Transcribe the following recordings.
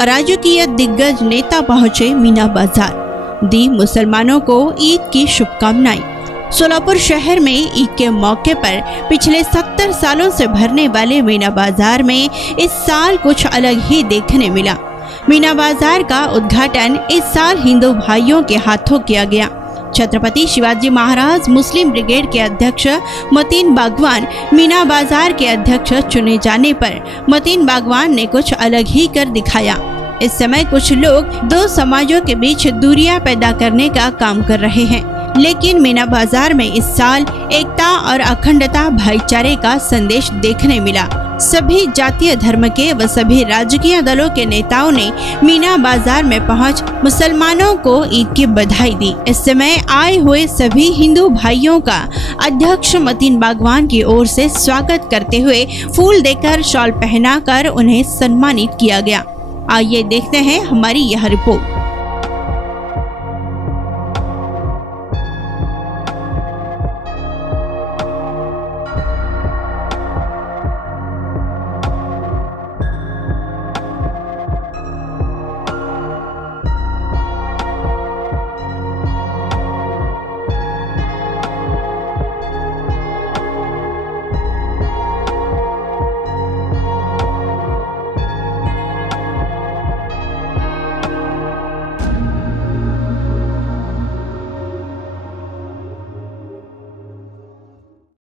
राजकीय दिग्गज नेता पहुंचे मीना बाजार, दी मुसलमानों को ईद की शुभकामनाएं। सोलापुर शहर में ईद के मौके पर पिछले 70 सालों से भरने वाले मीना बाजार में इस साल कुछ अलग ही देखने मिला। मीना बाजार का उद्घाटन इस साल हिंदू भाइयों के हाथों किया गया। छत्रपति शिवाजी महाराज मुस्लिम ब्रिगेड के अध्यक्ष मतीन बागवान मीना बाजार के अध्यक्ष चुने जाने पर मतीन बागवान ने कुछ अलग ही कर दिखाया। इस समय कुछ लोग दो समाजों के बीच दूरियां पैदा करने का काम कर रहे हैं, लेकिन मीना बाजार में इस साल एकता और अखंडता भाईचारे का संदेश देखने मिला। सभी जातीय धर्म के व सभी राजकीय दलों के नेताओं ने मीना बाजार में पहुंच मुसलमानों को ईद की बधाई दी। इस समय आए हुए सभी हिंदू भाइयों का अध्यक्ष मतीन बागवान की ओर से स्वागत करते हुए फूल देकर शॉल पहनाकर उन्हें सम्मानित किया गया। आइए देखते हैं हमारी यह रिपोर्ट।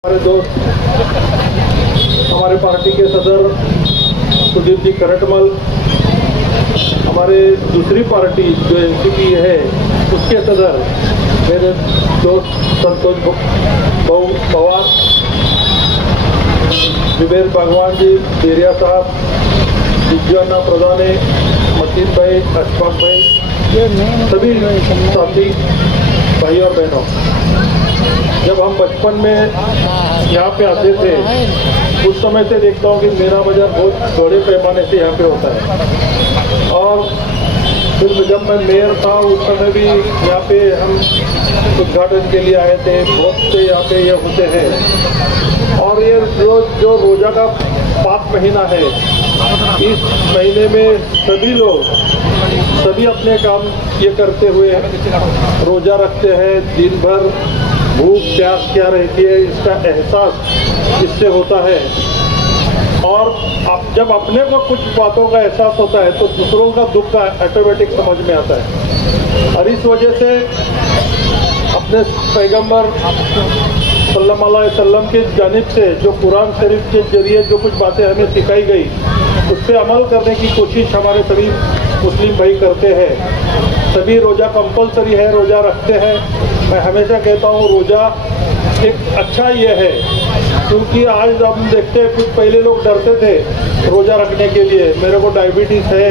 हमारे दोस्त, हमारे पार्टी के सदर सुदीप जी करटमल, हमारे दूसरी पार्टी जो एनसीपी है उसके सदर मेरे दोस्त संतोष पवार, जुबेर बागवान जी, देरिया साहब, दिग्विजय प्रधाने, मतीन भाई, अशफाक भाई, सभी साथी भाई और बहनों, जब हम बचपन में यहाँ पे आते थे उस समय से देखता हूँ कि मीना बाजार बहुत बड़े पैमाने से यहाँ पे होता है। और फिर जब मैं मेयर था उस समय भी यहाँ पे हम उद्घाटन के लिए आए थे। बहुत से यहाँ पे ये होते हैं। और ये जो रोज़ा का पाक महीना है, इस महीने में सभी लोग सभी अपने काम ये करते हुए रोज़ा रखते हैं। दिन भर भूख प्यास क्या रहती है इसका एहसास इससे होता है। और जब अपने को कुछ बातों का एहसास होता है तो दूसरों का दुख का ऑटोमेटिक समझ में आता है। और इस वजह से अपने पैगंबर सल्लल्लाहु अलैहि वसल्लम के जानिब से जो कुरान शरीफ के जरिए जो कुछ बातें हमें सिखाई गई उस पर अमल करने की कोशिश हमारे सभी मुस्लिम भाई करते हैं। सभी रोज़ा कंपलसरी है, रोज़ा रखते हैं। मैं हमेशा कहता हूँ रोज़ा एक अच्छा ये है, क्योंकि आज हम देखते हैं कुछ पहले लोग डरते थे रोज़ा रखने के लिए, मेरे को डायबिटीज़ है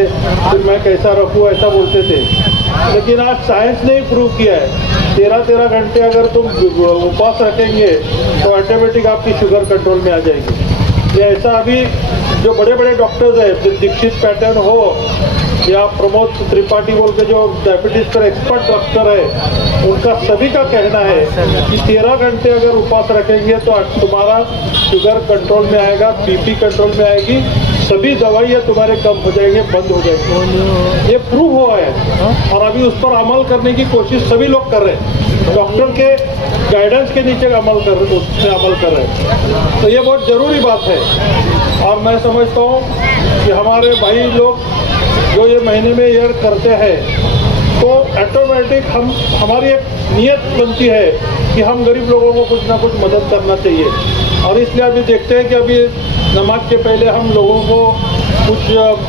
फिर मैं कैसा रखूँ ऐसा बोलते थे। लेकिन आज साइंस ने प्रूव किया है 13 घंटे अगर तुम उपवास रखेंगे तो ऑटोमेटिक आपकी शुगर कंट्रोल में आ जाएगी। ये ऐसा अभी जो बड़े बड़े डॉक्टर्स हैं, दीक्षित पैटर्न हो या प्रमोद त्रिपाठी बोल के जो डायबिटीज़ पर एक्सपर्ट डॉक्टर है, उनका सभी का कहना है कि 13 घंटे अगर उपवास रखेंगे तो तुम्हारा शुगर कंट्रोल में आएगा, बीपी कंट्रोल में आएगी, सभी दवाइयाँ तुम्हारे कम हो जाएंगे, बंद हो जाएंगे। ये प्रूव हुआ है और अभी उस पर अमल करने की कोशिश सभी लोग कर रहे हैं। डॉक्टर के गाइडेंस के नीचे अमल कर रहे हैं। तो ये बहुत ज़रूरी बात है। और मैं समझता हूँ कि हमारे भाई लोग जो ये महीने में ये करते हैं तो ऑटोमेटिक हमारी एक नीयत बनती है कि हम गरीब लोगों को कुछ ना कुछ मदद करना चाहिए। और इसलिए अभी देखते हैं कि अभी नमाज के पहले हम लोगों को कुछ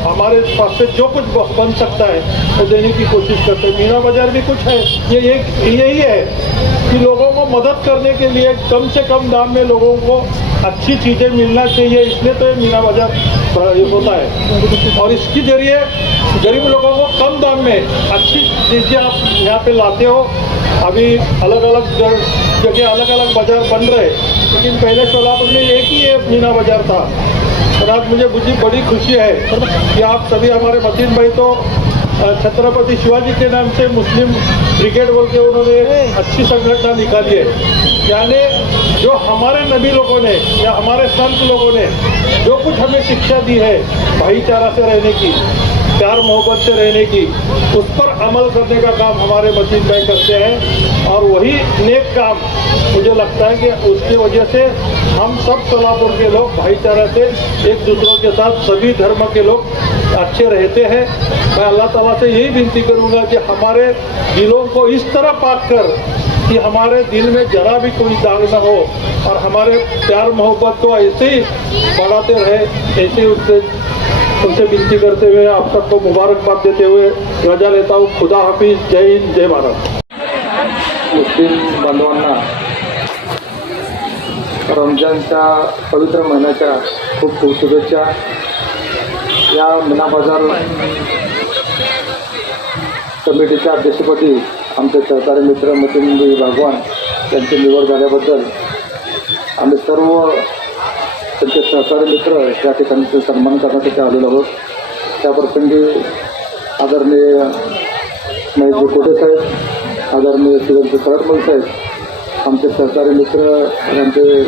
हमारे पास से जो कुछ बन सकता है वो देने की कोशिश करते हैं। मीना बाजार भी कुछ है, यही है कि लोगों को मदद करने के लिए कम से कम दाम में लोगों को अच्छी चीज़ें मिलना चाहिए, इसलिए तो ये मीना बाजार होता है। और इसके जरिए गरीब लोगों को कम दाम में अच्छी चीज़ें आप यहाँ पे लाते हो। अभी अलग अलग जगह अलग अलग बाज़ार बन रहे, लेकिन पहले सोलापुर में एक ही ये मीना बाज़ार था। और आज मुझे बड़ी खुशी है कि आप सभी हमारे मतीन भाई तो छत्रपति शिवाजी के नाम से मुस्लिम ब्रिगेड बोल के उन्होंने अच्छी संगठन निकाली है। यानी जो हमारे नबी लोगों ने या हमारे संत लोगों ने जो कुछ हमें शिक्षा दी है भाईचारा से रहने की, प्यार मोहब्बत से रहने की, उस पर अमल करने का काम हमारे मतीन भाई करते हैं। और वही नेक काम मुझे लगता है कि उसकी वजह से हम सब सोलापुर के लोग भाईचारा से एक दूसरों के साथ सभी धर्म के लोग अच्छे रहते हैं। मैं अल्लाह ताला से यही विनती करूँगा कि हमारे दिलों को इस तरह पाक कर कि हमारे दिल में जरा भी कोई दाग न हो और हमारे प्यार मोहब्बत को ऐसे ही बढ़ाते रहे। ऐसे उनसे विनती करते हुए आप सबको मुबारकबाद देते हुए रजा लेता हूँ। खुदा हाफिज, जय हिंद, जय भारत। मुस्लिम बांधवांना रमजानच्या पवित्र महिन्याच्या खूप खूप शुभेच्छा। या मीना बाजार कमिटीच्या अध्यक्षपदी आमचे सहकारी मित्र मतीन भाई भागवान यांची निवड झाल्याबद्दल आम्ही सर्व त्यांचे सहकारी मित्र या ठिकाणी सन्मान करण्यासाठी आलेलो आहोत। त्याप्रसंगी आदरणीय महेश कोटे साहेब, आदरणीय सुरेंद्र सरटमल साहेब, आमचे सहकारी मित्र आमचे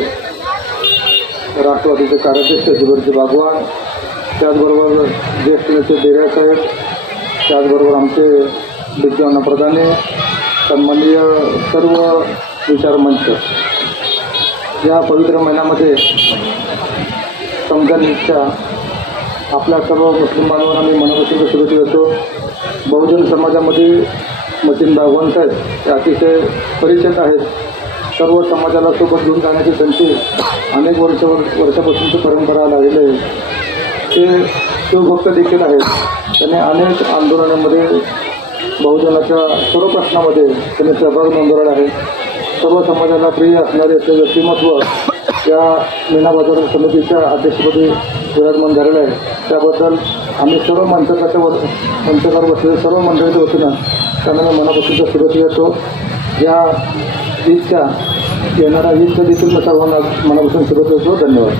राष्ट्रवादीचे कार्याध्यक्ष जिगरजी बागवान, त्याचबरोबर ज्येष्ठ नेते डेऱ्या साहेब, त्याचबरोबर आमचे विद्यान प्रधाने, सन्माननीय सर्व विचारमंच। या पवित्र महिन्यामध्ये रमजान ईदच्या आपल्या सर्व मुस्लिम बांधवांना मी मनापासून शुभेच्छा देतो। बहुजन समाजामध्ये मतीन भागवान साहेब हे अतिशय परिचित आहेत। सर्व समाजाला सोबत घेऊन जाण्याची त्यांची अनेक वर्षापासूनची परंपरा लागलेली आहे। ते शिवभक्त देखील आहेत। त्यांनी अनेक आंदोलनामध्ये बहुजनाच्या सर्व प्रश्नामध्ये त्यांनी सहभाग नोंदवलेला आहे। सर्व समाजाला प्रिय असणारे ते व्यक्तिमत्व या मीना बाजार समितीच्या अध्यक्षपदी विराजमान झालेलं आहे। त्याबद्दल आम्ही सर्व मंचावर बसलेले सर्व मंडळीच्या वतीनं त्यांना मी मनापासूनच्या शुभेच्छा देतो। या ईदच्या येणाऱ्या ईदच्या देखील मी सर्वांना मनापासून शुभेच्छा देतो। धन्यवाद।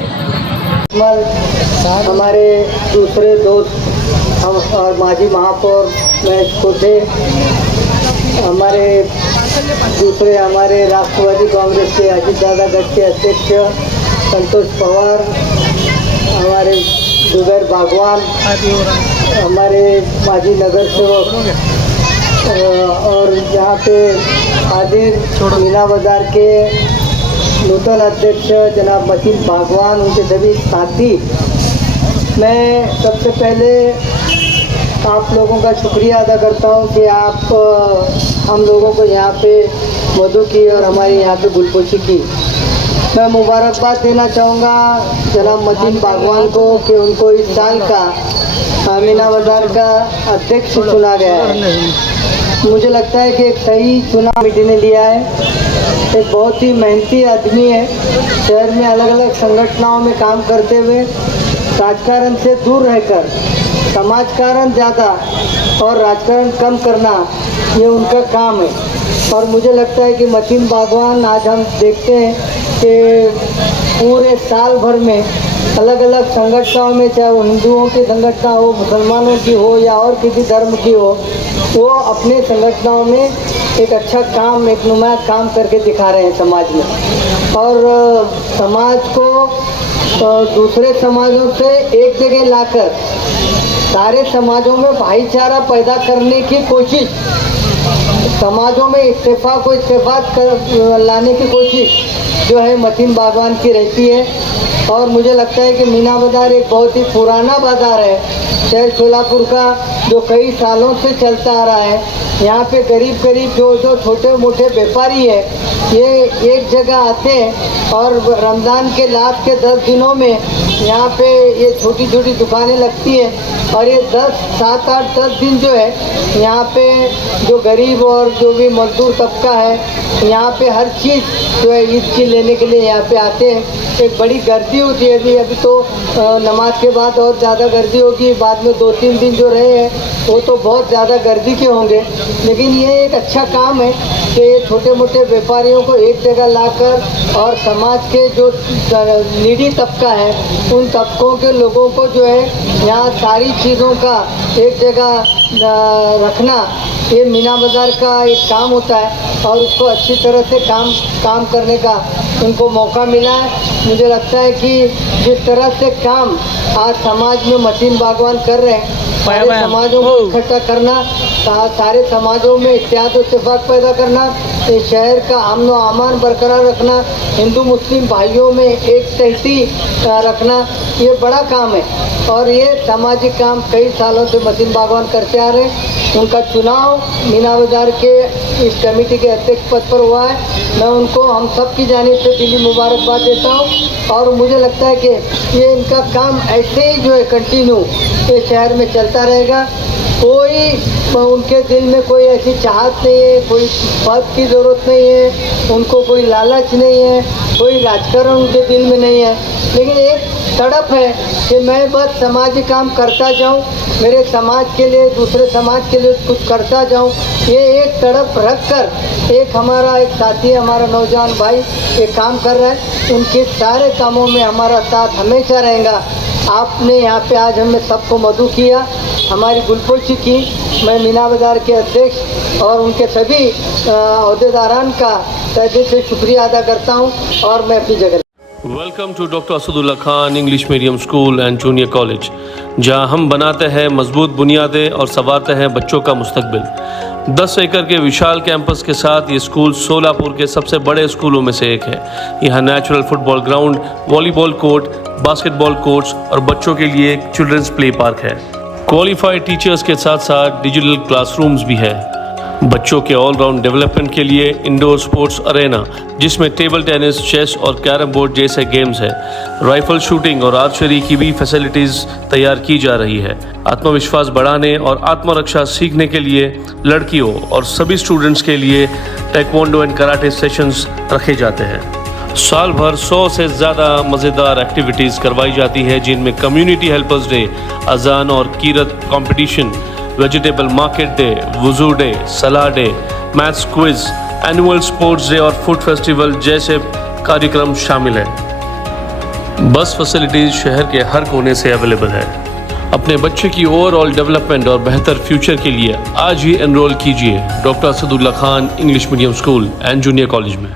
हमारे दूसरे दोस्त और माजी महापौर महेश कोटे, हमारे दूसरे हमारे राष्ट्रवादी कांग्रेस के अजीतदादा गट के अध्यक्ष संतोष पवार, हमारे जुबैर बागवान, हमारे माजी नगर सेवक और यहाँ पे आदिर मीना बाजार के नूतन अध्यक्ष जनाब मतीन बागवान, उनके सभी साथी, मैं सबसे पहले आप लोगों का शुक्रिया अदा करता हूँ कि आप हम लोगों को यहाँ पे मदद की और हमारे यहाँ पे गुलपोशी की। मैं मुबारकबाद देना चाहूँगा जनाब मतीन बागवान को कि उनको इस साल का मीना बाजार का अध्यक्ष चुना गया है। मुझे लगता है कि एक सही चुनाव कमेटी ने लिया है। एक बहुत ही मेहनती आदमी है। शहर में अलग अलग संगठनों में काम करते हुए राजकारण से दूर रहकर समाजकारण ज़्यादा और राजकारण कम करना ये उनका काम है। और मुझे लगता है कि मतीन बागवान आज हम देखते हैं कि पूरे साल भर में अलग अलग संगठनों में, चाहे वो हिंदुओं की संगठन हो, मुसलमानों की हो या और किसी धर्म की हो, वो अपने संगठनों में एक अच्छा काम, एक नुमाया काम करके दिखा रहे हैं समाज में। और समाज को दूसरे समाजों से एक जगह लाकर सारे समाजों में भाईचारा पैदा करने की कोशिश, समाजों में इत्तेफाक कर लाने की कोशिश जो है मतीन बागवान की रहती है। और मुझे लगता है कि मीना बाजार एक बहुत ही पुराना बाज़ार है शहर सोलापुर का, जो कई सालों से चलता आ रहा है। यहाँ पे करीब जो छोटे मोटे व्यापारी है ये एक जगह आते हैं और रमज़ान के लास्ट के 10 दिनों में यहाँ पे ये छोटी छोटी दुकानें लगती हैं और ये 7-8-10 दिन जो है यहाँ पे जो गरीब और जो भी मजदूर तबका है यहाँ पे हर चीज़ जो है ईद की लेने के लिए यहाँ पे आते हैं। एक बड़ी गर्दी होती है। अभी तो नमाज के बाद और ज़्यादा गर्दी होगी, बाद में 2-3 दिन जो रहे हैं वो तो बहुत ज़्यादा गर्दी के होंगे। लेकिन ये एक अच्छा काम है कि छोटे मोटे व्यापारियों को एक जगह लाकर और समाज के जो नीडी तबका है उन तबकों के लोगों को जो है यहाँ सारी चीज़ों का एक जगह रखना, ये मीना बाजार का एक काम होता है और उसको अच्छी तरह से काम करने का उनको मौका मिला है। मुझे लगता है कि जिस तरह से काम आज समाज में मतीन बागवान कर रहे हैं सारे समाजों को इकट्ठा करना, सारे समाजों में इत्तेहाद और इत्तेफाक पैदा करना, इस शहर का अमन व अमान बरकरार रखना, हिंदू मुस्लिम भाइयों में एक तहती रखना, ये बड़ा काम है। और ये सामाजिक काम कई सालों से मतीन बागवान करते आ रहे हैं। उनका चुनाव मीना बाज़ार के इस कमेटी के अध्यक्ष पद पर हुआ है। मैं उनको हम सब की जानिब से दिली मुबारकबाद देता हूँ और मुझे लगता है कि ये इनका काम ऐसे ही जो है कंटिन्यू इस शहर में चलता रहेगा। कोई उनके दिल में कोई ऐसी चाहत नहीं है, कोई पद की ज़रूरत नहीं है, उनको कोई लालच नहीं है, कोई राजकारण उनके दिल में नहीं है, लेकिन एक तड़प है कि मैं बस समाजी काम करता जाऊं, मेरे समाज के लिए, दूसरे समाज के लिए कुछ करता जाऊं। ये एक तड़प रख कर एक हमारा एक साथी, हमारा नौजवान भाई ये काम कर रहा है। उनके सारे कामों में हमारा साथ हमेशा रहेगा। आपने यहाँ पे आज हमें सबको मधु किया, हमारी गुलपोशी की। मैं मीना बाज़ार के अध्यक्ष और उनके सभी अहदेदारान का तहे दिल से शुक्रिया अदा करता हूँ और मैं अपनी जगह। Welcome to doctor Asadullah Khan English medium school and junior college, जहां हम बनाते हैं मजबूत बुनियादें और संवारते हैं बच्चों का मुस्तकबिल। 10 एकड़ के विशाल कैंपस के साथ ये स्कूल सोलापुर के सबसे बड़े स्कूलों में से एक है। यहाँ natural football ground, volleyball court, basketball courts और बच्चों के लिए एक चिल्ड्रंस प्ले पार्क है। क्वालिफाइड टीचर्स के साथ साथ डिजिटल क्लासरूम्स भी है। बच्चों के ऑलराउंड डेवलपमेंट के लिए इंडोर स्पोर्ट्स अरेना, जिसमें टेबल टेनिस, चेस और कैरम बोर्ड जैसे गेम्स है। राइफल शूटिंग और आर्चरी की भी फैसिलिटीज़ तैयार की जा रही है। आत्मविश्वास बढ़ाने और आत्मरक्षा सीखने के लिए लड़कियों और सभी स्टूडेंट्स के लिए टेक्वांडो एंड कराटे सेशंस रखे जाते हैं। साल भर 100 से ज़्यादा मज़ेदार एक्टिविटीज़ करवाई जाती है, जिनमें कम्युनिटी हेल्पर्स डे, अजान और कीरत कंपटीशन, वेजिटेबल मार्केट डे, वुजू डे, सलाह day, maths quiz, annual sports day और फूड फेस्टिवल जैसे कार्यक्रम शामिल हैं। बस फैसिलिटीज़ शहर के हर कोने से अवेलेबल है। अपने बच्चे की ओवरऑल डेवलपमेंट और बेहतर फ्यूचर के लिए आज ही एनरोल कीजिए doctor Asadullah Khan English medium school and junior college में।